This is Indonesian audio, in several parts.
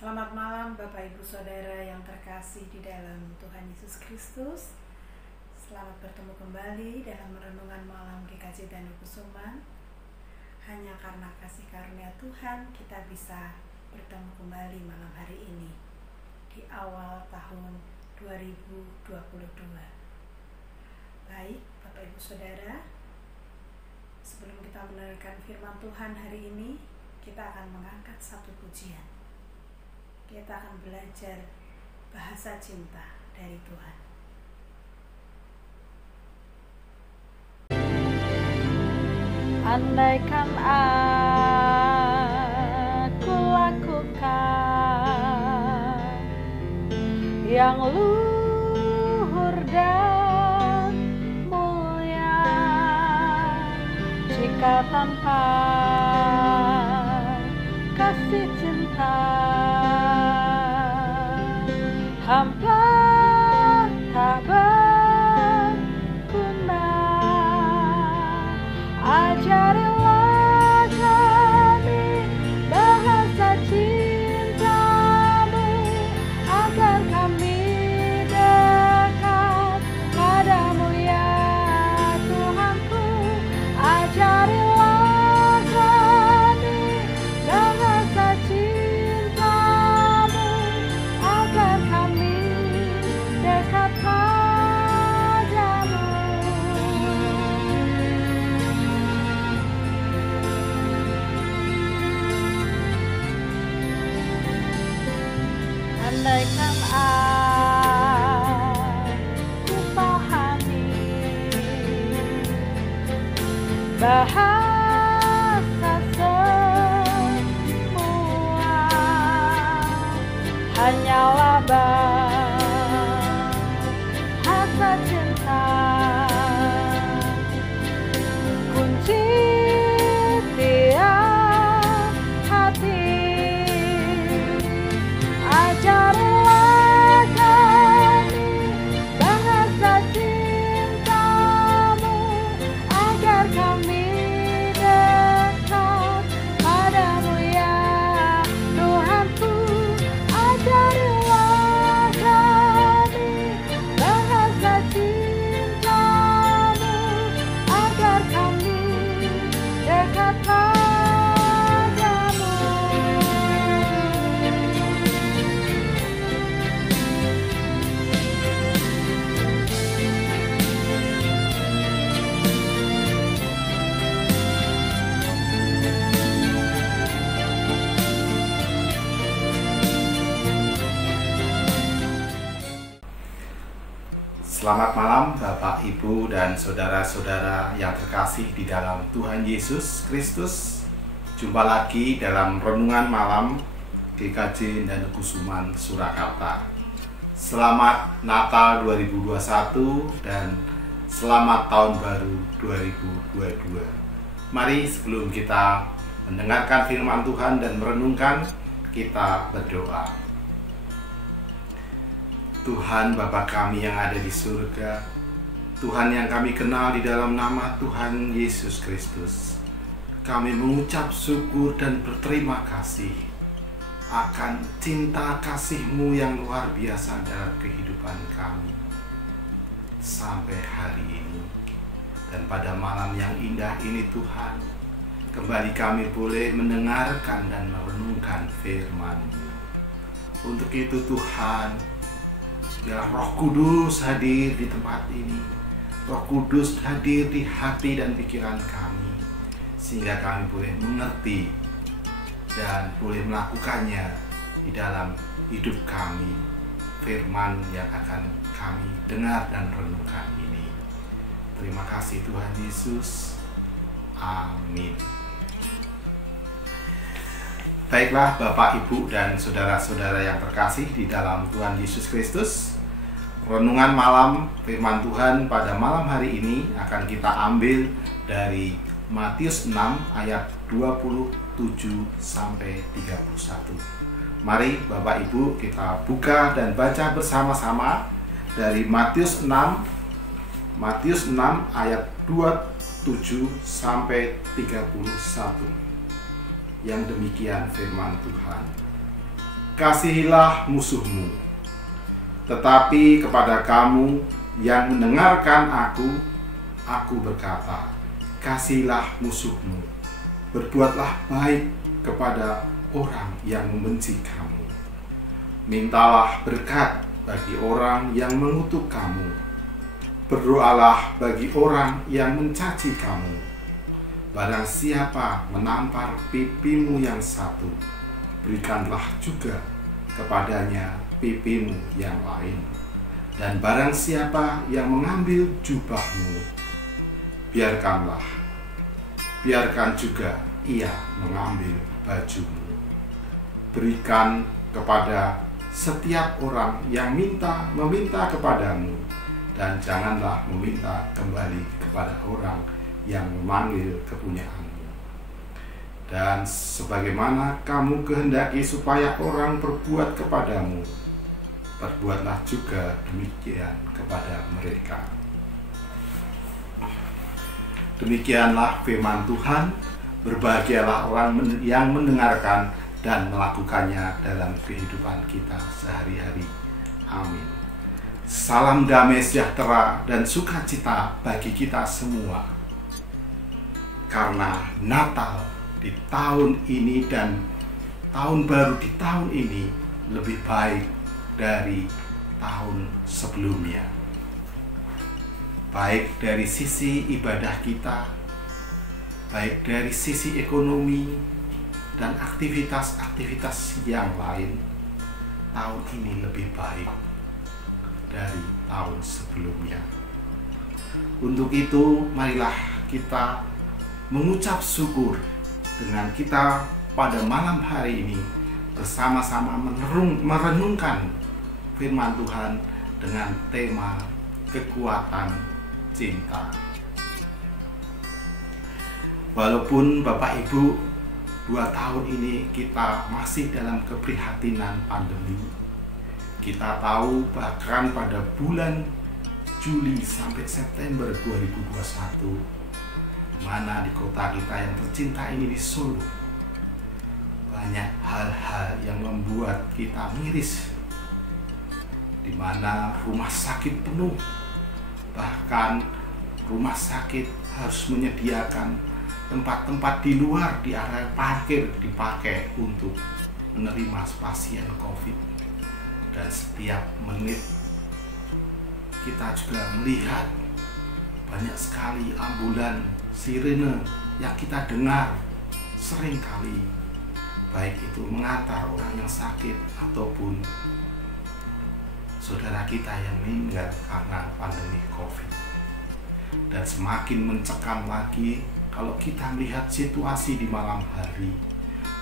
Selamat malam Bapak Ibu Saudara yang terkasih di dalam Tuhan Yesus Kristus. Selamat bertemu kembali dalam renungan malam GKJ Danukusuman. Hanya karena kasih karunia Tuhan kita bisa bertemu kembali malam hari ini di awal tahun 2022. Baik Bapak Ibu Saudara, sebelum kita mendengarkan firman Tuhan hari ini, kita akan mengangkat satu pujian. Kita akan belajar bahasa cinta dari Tuhan. Andaikan aku lakukan yang luhur dan mulia, jika tanpa kasih cinta hamba tak berguna. Ajarilah kami bahasa cintamu, agar kami dekat padamu ya Tuhanku. Ajarilah kami bahasa cintamu, agar kami dekat padamu. Andaikan aku pahami bahasa semua, hanyalah bahasa cinta, kunci tiap hati. Ajarilah kami bahasa cintamu, agar kami dekat padamu ya Tuhanku. Ajarilah kami bahasa cintamu, agar kami dekat padamu. Selamat malam Bapak, Ibu, dan saudara-saudara yang terkasih di dalam Tuhan Yesus Kristus. Jumpa lagi dalam Renungan Malam GKJ Danukusuman Surakarta. Selamat Natal 2021 dan selamat Tahun Baru 2022. Mari sebelum kita mendengarkan firman Tuhan dan merenungkan, kita berdoa. Tuhan Bapa kami yang ada di surga, Tuhan yang kami kenal di dalam nama Tuhan Yesus Kristus, kami mengucap syukur dan berterima kasih akan cinta kasih-Mu yang luar biasa dalam kehidupan kami sampai hari ini. Dan pada malam yang indah ini Tuhan, kembali kami boleh mendengarkan dan merenungkan firman-Mu. Untuk itu Tuhan, biar Roh Kudus hadir di tempat ini. Roh Kudus hadir di hati dan pikiran kami, sehingga kami boleh mengerti dan boleh melakukannya di dalam hidup kami. Firman yang akan kami dengar dan renungkan ini. Terima kasih Tuhan Yesus. Amin. Baiklah Bapak, Ibu, dan saudara-saudara yang terkasih di dalam Tuhan Yesus Kristus, renungan malam firman Tuhan pada malam hari ini akan kita ambil dari Matius 6 ayat 27 sampai 31. Mari Bapak Ibu kita buka dan baca bersama-sama dari Matius 6 ayat 27 sampai 31. Yang demikian firman Tuhan. kasihilah musuhmu. Tetapi kepada kamu yang mendengarkan aku berkata, kasihilah musuhmu, berbuatlah baik kepada orang yang membenci kamu. Mintalah berkat bagi orang yang mengutuk kamu. Berdoalah bagi orang yang mencaci kamu. Barang siapa menampar pipimu yang satu, berikanlah juga kepadanya pipimu yang lain. Dan barang siapa yang mengambil jubahmu, biarkan juga ia mengambil bajumu. Berikan kepada setiap orang yang meminta kepadamu, dan janganlah meminta kembali kepada orang yang memanggil kepunyaanmu. Dan sebagaimana kamu kehendaki supaya orang berbuat kepadamu, perbuatlah juga demikian kepada mereka. Demikianlah firman Tuhan. Berbahagialah orang yang mendengarkan dan melakukannya dalam kehidupan kita sehari-hari. Amin. Salam damai sejahtera dan sukacita bagi kita semua. Karena Natal di tahun ini dan tahun baru di tahun ini lebih baik dari tahun sebelumnya. Baik dari sisi ibadah kita, baik dari sisi ekonomi dan aktivitas-aktivitas yang lain, tahun ini lebih baik dari tahun sebelumnya. Untuk itu, marilah kita mengucap syukur dengan kita pada malam hari ini bersama-sama merenungkan firman Tuhan dengan tema kekuatan cinta. Walaupun Bapak Ibu 2 tahun ini kita masih dalam keprihatinan pandemi, kita tahu bahkan pada bulan Juli sampai September 2021, mana di kota kita yang tercinta ini di Solo, banyak hal-hal yang membuat kita miris, di mana rumah sakit penuh, bahkan rumah sakit harus menyediakan tempat-tempat di luar di area parkir dipakai untuk menerima pasien COVID. Dan setiap menit kita juga melihat banyak sekali ambulan, sirene yang kita dengar sering kali, baik itu mengantar orang yang sakit ataupun saudara kita yang meninggal karena pandemi COVID. Dan semakin mencekam lagi kalau kita melihat situasi di malam hari,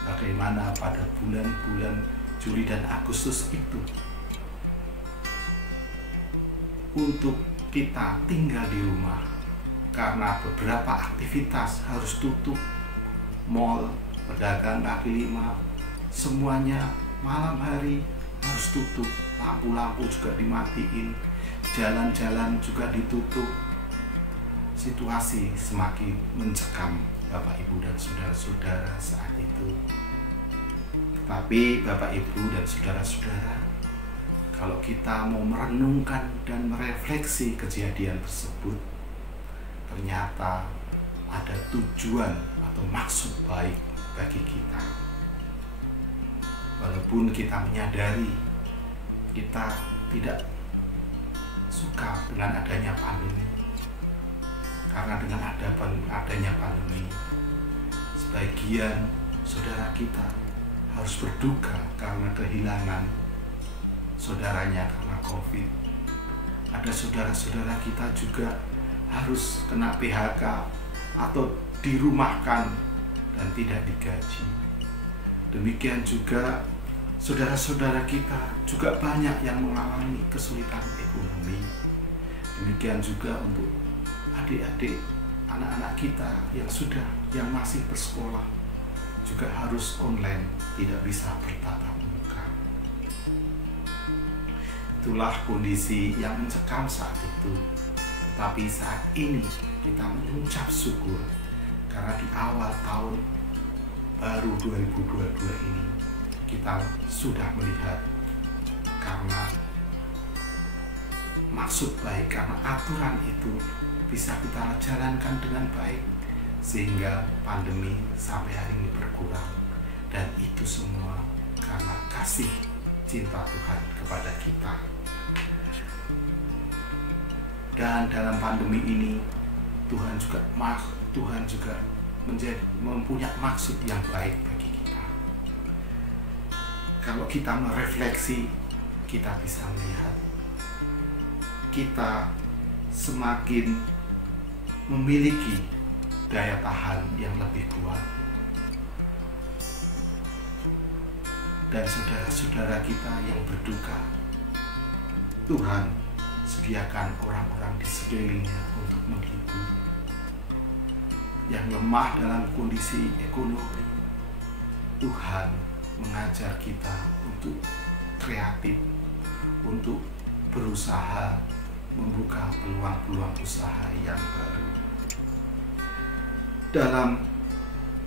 bagaimana pada bulan-bulan Juli dan Agustus itu untuk kita tinggal di rumah karena beberapa aktivitas harus tutup, mal, pedagang kaki lima, semuanya malam hari harus tutup, lampu-lampu juga dimatiin, jalan-jalan juga ditutup. Situasi semakin mencekam Bapak Ibu dan saudara-saudara saat itu. Tapi Bapak Ibu dan saudara-saudara, kalau kita mau merenungkan dan merefleksi kejadian tersebut, ternyata ada tujuan atau maksud baik bagi kita. Walaupun kita menyadari kita tidak suka dengan adanya pandemi, karena dengan adanya pandemi, sebagian saudara kita harus berduka karena kehilangan saudaranya karena COVID. Ada saudara-saudara kita juga harus kena PHK atau dirumahkan dan tidak digaji. Demikian juga saudara-saudara kita juga banyak yang mengalami kesulitan ekonomi. Demikian juga untuk adik-adik, anak-anak kita yang masih bersekolah juga harus online, tidak bisa bertatap muka. Itulah kondisi yang mencekam saat itu. Tetapi saat ini kita mengucap syukur karena di awal tahun baru 2022 ini kita sudah melihat karena maksud baik, karena aturan itu bisa kita jalankan dengan baik sehingga pandemi sampai hari ini berkurang, dan itu semua karena kasih cinta Tuhan kepada kita. Dan dalam pandemi ini Tuhan juga mempunyai maksud yang baik bagi kita. Kalau kita merefleksi, kita bisa melihat kita semakin memiliki daya tahan yang lebih kuat, dan saudara-saudara kita yang berduka, Tuhan sediakan orang-orang di sekelilingnya untuk menghibur. Yang lemah dalam kondisi ekonomi, Tuhan mengajar kita untuk kreatif, untuk berusaha membuka peluang-peluang usaha yang baru. Dalam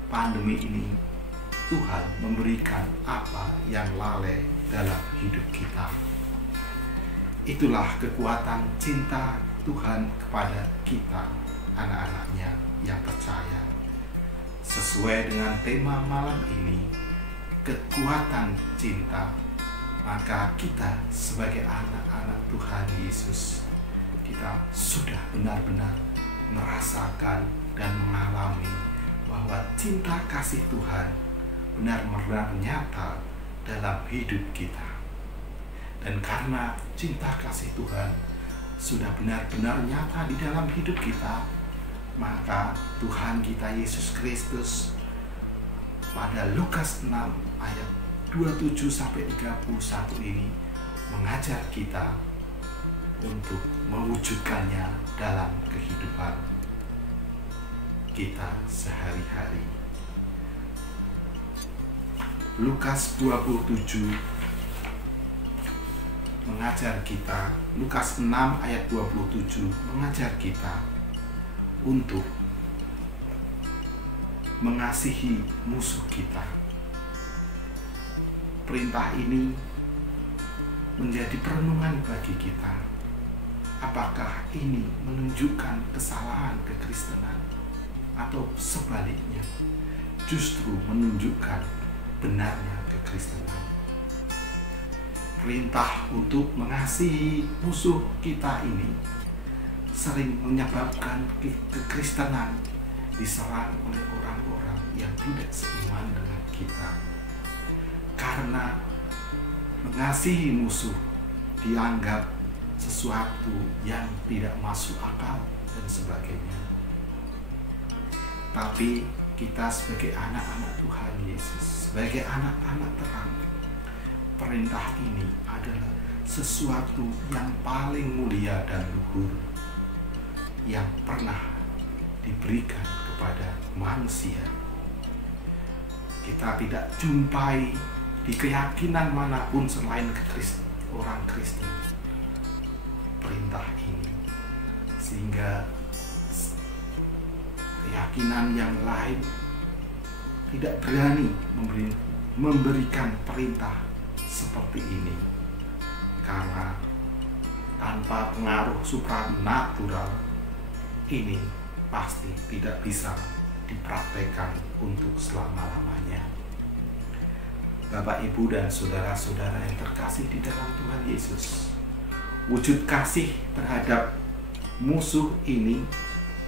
pandemi ini, Tuhan memberikan apa yang lalai dalam hidup kita. Itulah kekuatan cinta Tuhan kepada kita, anak-anaknya yang percaya. Sesuai dengan tema malam ini, kekuatan cinta, maka kita sebagai anak-anak Tuhan Yesus, kita sudah benar-benar merasakan dan mengalami bahwa cinta kasih Tuhan benar-benar nyata dalam hidup kita. Dan karena cinta kasih Tuhan sudah benar-benar nyata di dalam hidup kita, maka Tuhan kita Yesus Kristus pada Lukas 6 ayat 27-31 ini mengajar kita untuk mewujudkannya dalam kehidupan kita sehari-hari. Lukas 27 mengajar kita, Lukas 6 ayat 27 mengajar kita untuk mengasihi musuh kita. Perintah ini menjadi perenungan bagi kita. Apakah ini menunjukkan kesalahan kekristenan atau sebaliknya justru menunjukkan benarnya kekristenan? Perintah untuk mengasihi musuh kita ini sering menyebabkan kekristenan diserang oleh orang-orang yang tidak seiman dengan kita. Karena mengasihi musuh dianggap sesuatu yang tidak masuk akal dan sebagainya. Tapi kita sebagai anak-anak Tuhan Yesus, sebagai anak-anak terang, perintah ini adalah sesuatu yang paling mulia dan luhur yang pernah diberikan kepada manusia. Kita tidak jumpai di keyakinan manapun selain orang Kristen perintah ini, sehingga keyakinan yang lain tidak berani memberikan perintah seperti ini, karena tanpa pengaruh supranatural ini pasti tidak bisa dipraktekkan untuk selama-lamanya. Bapak, Ibu, dan saudara-saudara yang terkasih di dalam Tuhan Yesus, wujud kasih terhadap musuh ini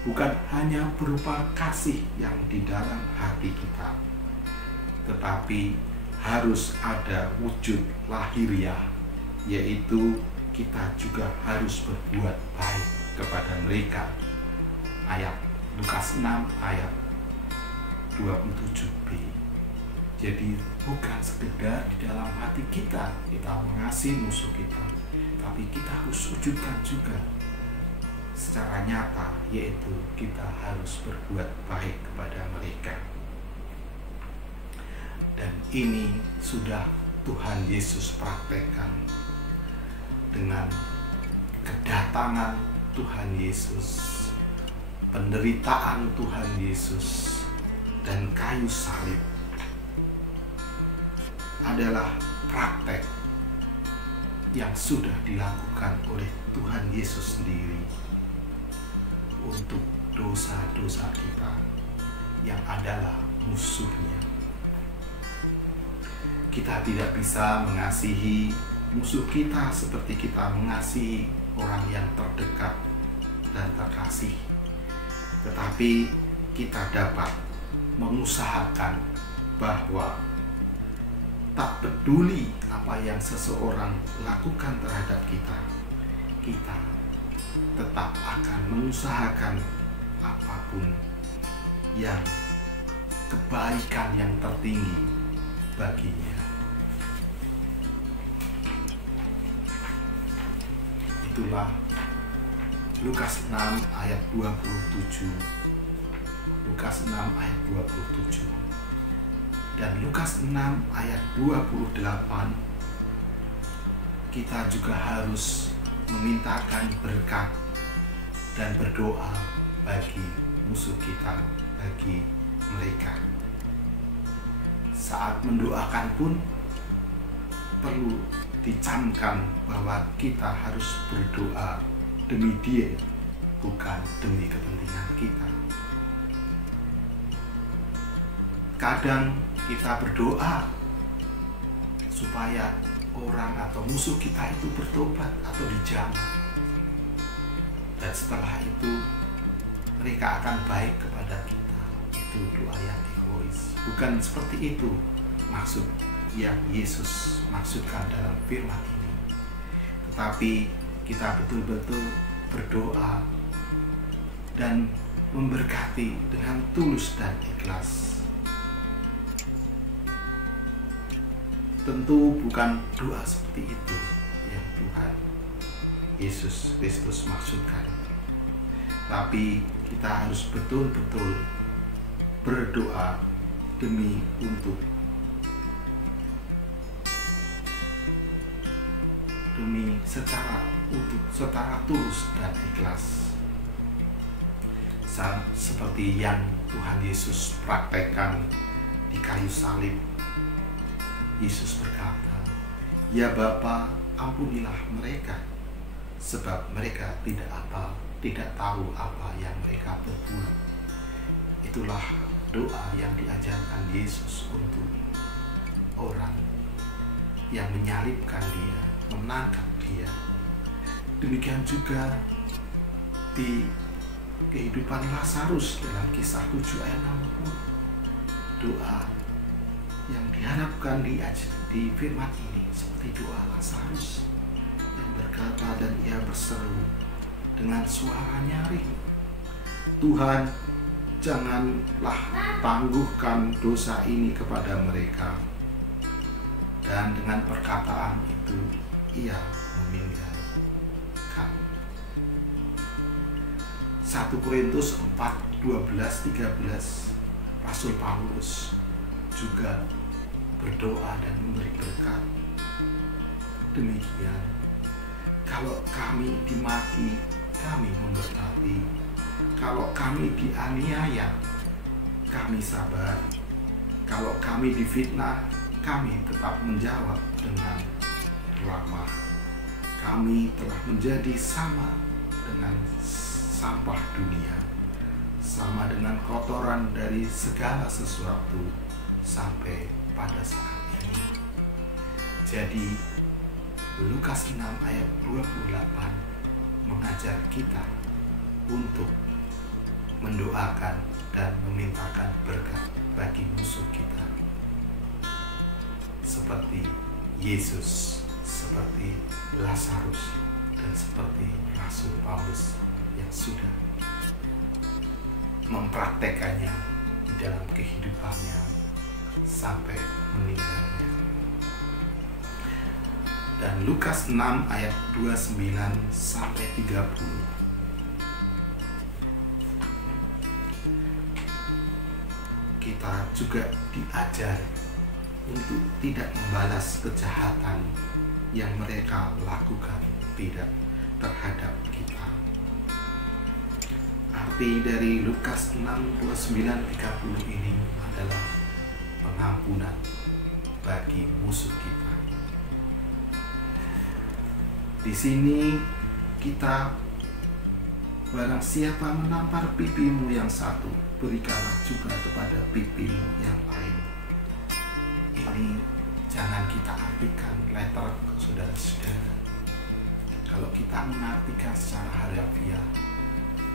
bukan hanya berupa kasih yang di dalam hati kita, tetapi harus ada wujud lahiriah, yaitu kita juga harus berbuat baik kepada mereka. Ayat Lukas 6 ayat 27b. Jadi bukan sekedar di dalam hati kita mengasihi musuh kita, tapi kita harus wujudkan juga secara nyata, yaitu kita harus berbuat baik kepada mereka. Dan ini sudah Tuhan Yesus praktekkan dengan kedatangan Tuhan Yesus, penderitaan Tuhan Yesus, dan kayu salib. adalah praktek yang sudah dilakukan oleh Tuhan Yesus sendiri untuk dosa-dosa kita yang adalah musuhnya. Kita tidak bisa mengasihi musuh kita seperti kita mengasihi orang yang terdekat dan terkasih. Tetapi kita dapat mengusahakan bahwa tak peduli apa yang seseorang lakukan terhadap kita, kita tetap akan mengusahakan apapun yang kebaikan yang tertinggi baginya. Itulah Lukas 6 ayat 27. Lukas 6 ayat 27. Dan Lukas 6 ayat 28, kita juga harus memintakan berkat dan berdoa bagi musuh kita, bagi mereka. Saat mendoakan pun perlu dicamkan bahwa kita harus berdoa demi dia, bukan demi kepentingan kita. Kadang kita berdoa supaya orang atau musuh kita itu bertobat atau dijamah, dan setelah itu mereka akan baik kepada kita. Itu doa yang egois. Bukan seperti itu maksud yang Yesus maksudkan dalam firman ini. Tetapi kita betul-betul berdoa dan memberkati dengan tulus dan ikhlas. Tentu bukan doa seperti itu yang Tuhan Yesus Kristus maksudkan. Tapi kita harus betul-betul berdoa demi secara tulus dan ikhlas. Seperti yang Tuhan Yesus praktekkan di kayu salib. Yesus berkata, "Ya Bapa, ampunilah mereka, sebab mereka tidak tahu apa yang mereka berbuat." Itulah doa yang diajarkan Yesus untuk orang yang menyalibkan dia, menangkap dia. Demikian juga di kehidupan Lazarus dalam kisah 7 ayat 60. Doa yang diharapkan di firman ini seperti doa Lazarus yang berkata dan ia berseru dengan suara nyaring, "Tuhan, janganlah tangguhkan dosa ini kepada mereka." Dan dengan perkataan itu ia meninggalkan. 1 Korintus 4, 12, 13, Rasul Paulus juga berdoa dan memberi berkat. Demikian, kalau kami dimaki, kami memberkati. Kalau kami dianiaya, kami sabar. Kalau kami difitnah, kami tetap menjawab dengan ramah. Kami telah menjadi sama dengan sampah dunia, sama dengan kotoran dari segala sesuatu sampai pada saat ini. Jadi Lukas 6 ayat 28 mengajar kita untuk mendoakan dan memintakan berkat bagi musuh kita, seperti Yesus, seperti Lazarus, dan seperti Rasul Paulus yang sudah mempraktekannya di dalam kehidupannya sampai meninggalnya. Dan Lukas 6 ayat 29 sampai 30. Kita juga diajar untuk tidak membalas kejahatan yang mereka lakukan tidak terhadap kita. Arti dari Lukas 6, 29, 30 ini adalah pengampunan bagi musuh kita. Di sini kita, barang siapa menampar pipimu yang satu, berikanlah juga kepada pipimu yang lain. Ini jangan kita artikan letter, saudara-saudara. Kalau kita mengartikan secara harfiah,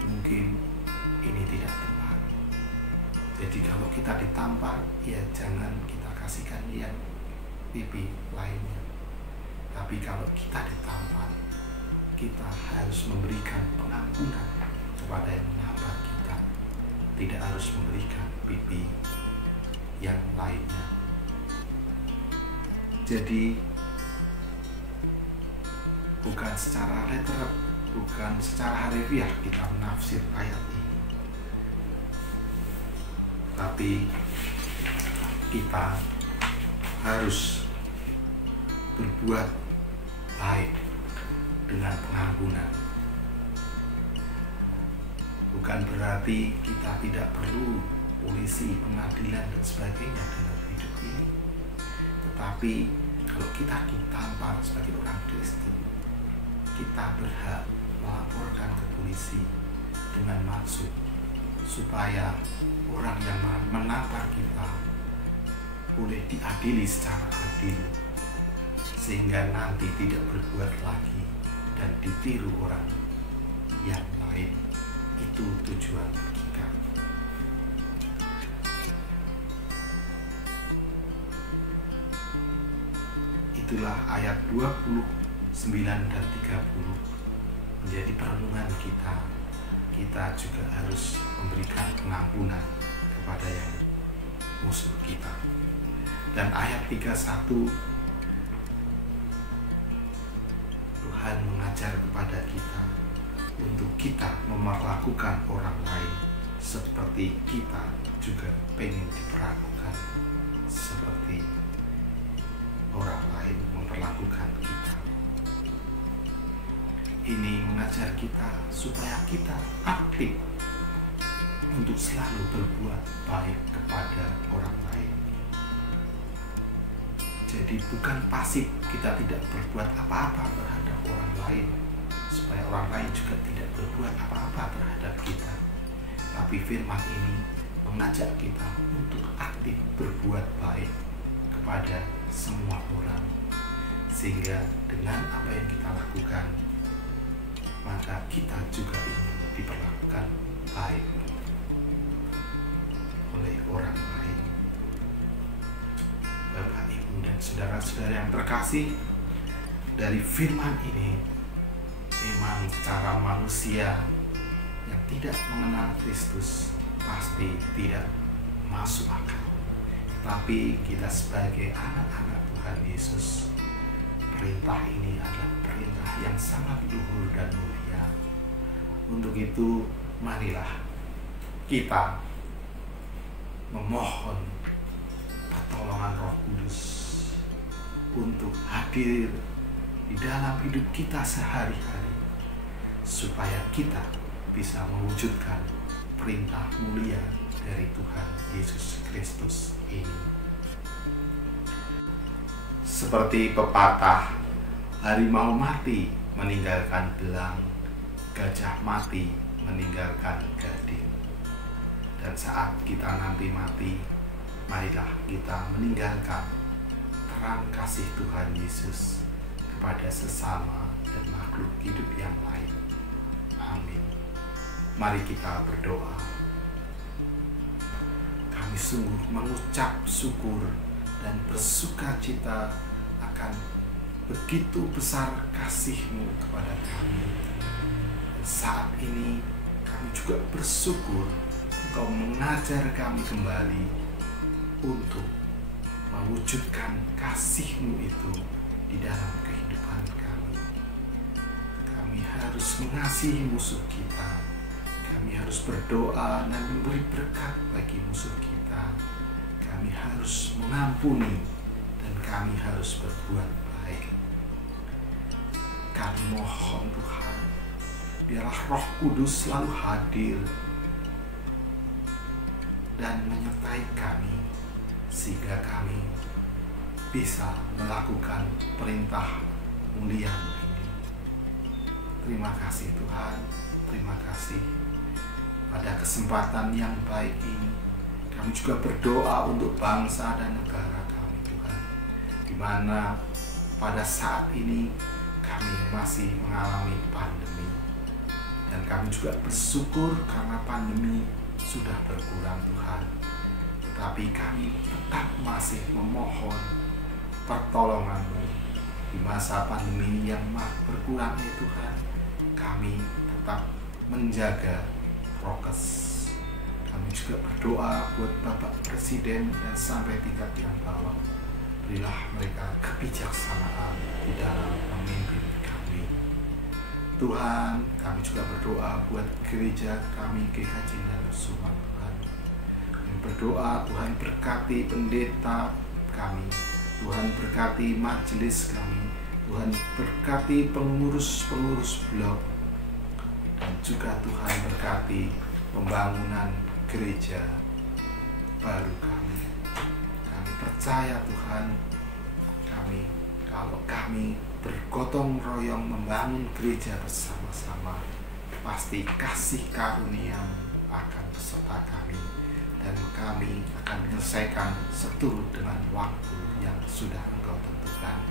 mungkin ini tidak tepat. Jadi kalau kita ditampar, ya jangan kita kasihkan yang pipi lainnya. Tapi kalau kita ditampar, kita harus memberikan pengampunan kepada yang menampar kita. Tidak harus memberikan pipi yang lainnya. Jadi bukan secara letter, bukan secara harfiah kita menafsir ayat ini, tapi kita harus berbuat baik dengan pengampunan. Bukan berarti kita tidak perlu polisi, pengadilan dan sebagainya dalam hidup ini. Tetapi kalau kita ditampar sebagai orang Kristen, kita berhak melaporkan ke polisi dengan maksud supaya orang yang menampar kita boleh diadili secara adil, sehingga nanti tidak berbuat lagi dan ditiru orang yang lain. Itu tujuan kita. Itulah ayat 29 dan 30 menjadi perenungan kita. Kita juga harus memberikan pengampunan kepada yang musuh kita. Dan ayat 31, Tuhan mengajar kepada kita untuk kita memperlakukan orang lain seperti kita juga pengen diperlakukan seperti orang lain memperlakukan kita. Ini mengajar kita supaya kita aktif untuk selalu berbuat baik kepada orang lain. Jadi bukan pasif, kita tidak berbuat apa-apa terhadap orang lain supaya orang lain juga tidak berbuat apa-apa terhadap kita. Tapi firman ini mengajak kita untuk aktif berbuat baik kepada semua orang, sehingga dengan apa yang kita lakukan, maka kita juga ingin diperlakukan baik oleh orang lain. Bapak, Ibu, dan saudara-saudara yang terkasih, dari firman ini memang secara manusia yang tidak mengenal Kristus pasti tidak masuk akal. Tapi kita sebagai anak-anak Tuhan Yesus, perintah ini adalah perintah yang sangat luhur dan mulia. Untuk itu, marilah kita memohon pertolongan Roh Kudus untuk hadir di dalam hidup kita sehari-hari, supaya kita bisa mewujudkan perintah mulia dari Tuhan Yesus Kristus ini. Seperti pepatah, harimau mati meninggalkan belang, gajah mati meninggalkan gading. Dan saat kita nanti mati, marilah kita meninggalkan terang kasih Tuhan Yesus kepada sesama dan makhluk hidup yang lain. Amin. Mari kita berdoa. Kami sungguh mengucap syukur dan bersuka cita akan begitu besar kasih-Mu kepada kami. Dan saat ini kami juga bersyukur Engkau mengajar kami kembali untuk mewujudkan kasih-Mu itu di dalam kehidupan kami. Kami harus mengasihi musuh kita. Kami harus berdoa dan memberi berkat bagi musuh kita. Kami harus mengampuni dan kami harus berbuat baik. Kami mohon Tuhan, biarlah Roh Kudus selalu hadir dan menyertai kami, sehingga kami bisa melakukan perintah mulia-Mu ini. Terima kasih Tuhan, terima kasih. Pada kesempatan yang baik ini, kami juga berdoa untuk bangsa dan negara kami Tuhan, di mana pada saat ini kami masih mengalami pandemi, dan kami juga bersyukur karena pandemi sudah berkurang Tuhan. Tetapi kami tetap masih memohon pertolongan-Mu di masa pandemi yang berkurang ya Tuhan. Kami tetap menjaga prokes. Kami juga berdoa buat Bapak Presiden dan sampai tingkat yang bawah. Berilah mereka kebijaksanaan di dalam memimpin kami. Tuhan, kami juga berdoa buat gereja kami GKJ Darussuman Tuhan. Kami berdoa Tuhan berkati pendeta kami, Tuhan berkati majelis kami, Tuhan berkati pengurus-pengurus blok, dan juga Tuhan berkati pembangunan gereja baru kami. Kami percaya Tuhan, kalau kami bergotong royong membangun gereja bersama-sama, pasti kasih karunia-Mu akan beserta kami, dan kami akan menyelesaikan seturut dengan waktu yang sudah Engkau tentukan.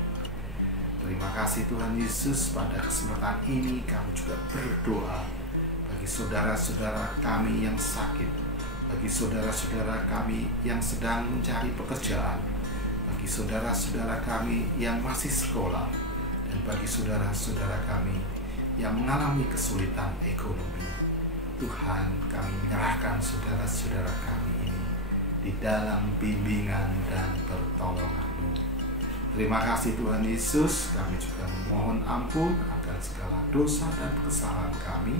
Terima kasih Tuhan Yesus. Pada kesempatan ini kami juga berdoa bagi saudara-saudara kami yang sakit, bagi saudara-saudara kami yang sedang mencari pekerjaan, bagi saudara-saudara kami yang masih sekolah, dan bagi saudara-saudara kami yang mengalami kesulitan ekonomi. Tuhan, kami menyerahkan saudara-saudara kami ini di dalam bimbingan dan pertolongan-Mu. Terima kasih Tuhan Yesus. Kami juga memohon ampun akan segala dosa dan kesalahan kami,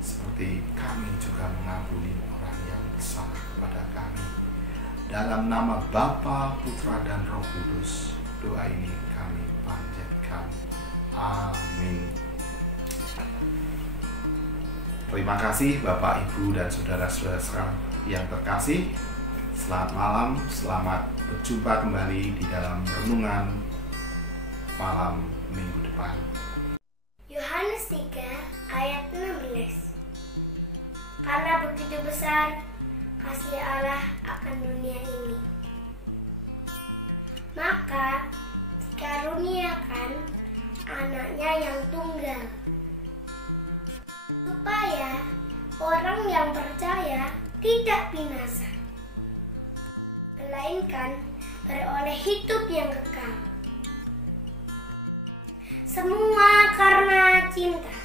seperti kami juga mengampuni orang yang bersalah kepada kami. Dalam nama Bapa, Putra, dan Roh Kudus, doa ini kami panjatkan. Amin. Terima kasih Bapak, Ibu, dan saudara-saudara yang terkasih. Selamat malam, selamat berjumpa kembali di dalam renungan malam minggu depan. Yohanes 3 ayat 16. Karena begitu besar kasih Allah akan dunia ini, maka dikaruniakan anaknya yang tunggal, supaya orang yang percaya tidak binasa, melainkan beroleh hidup yang kekal. Semua karena cinta.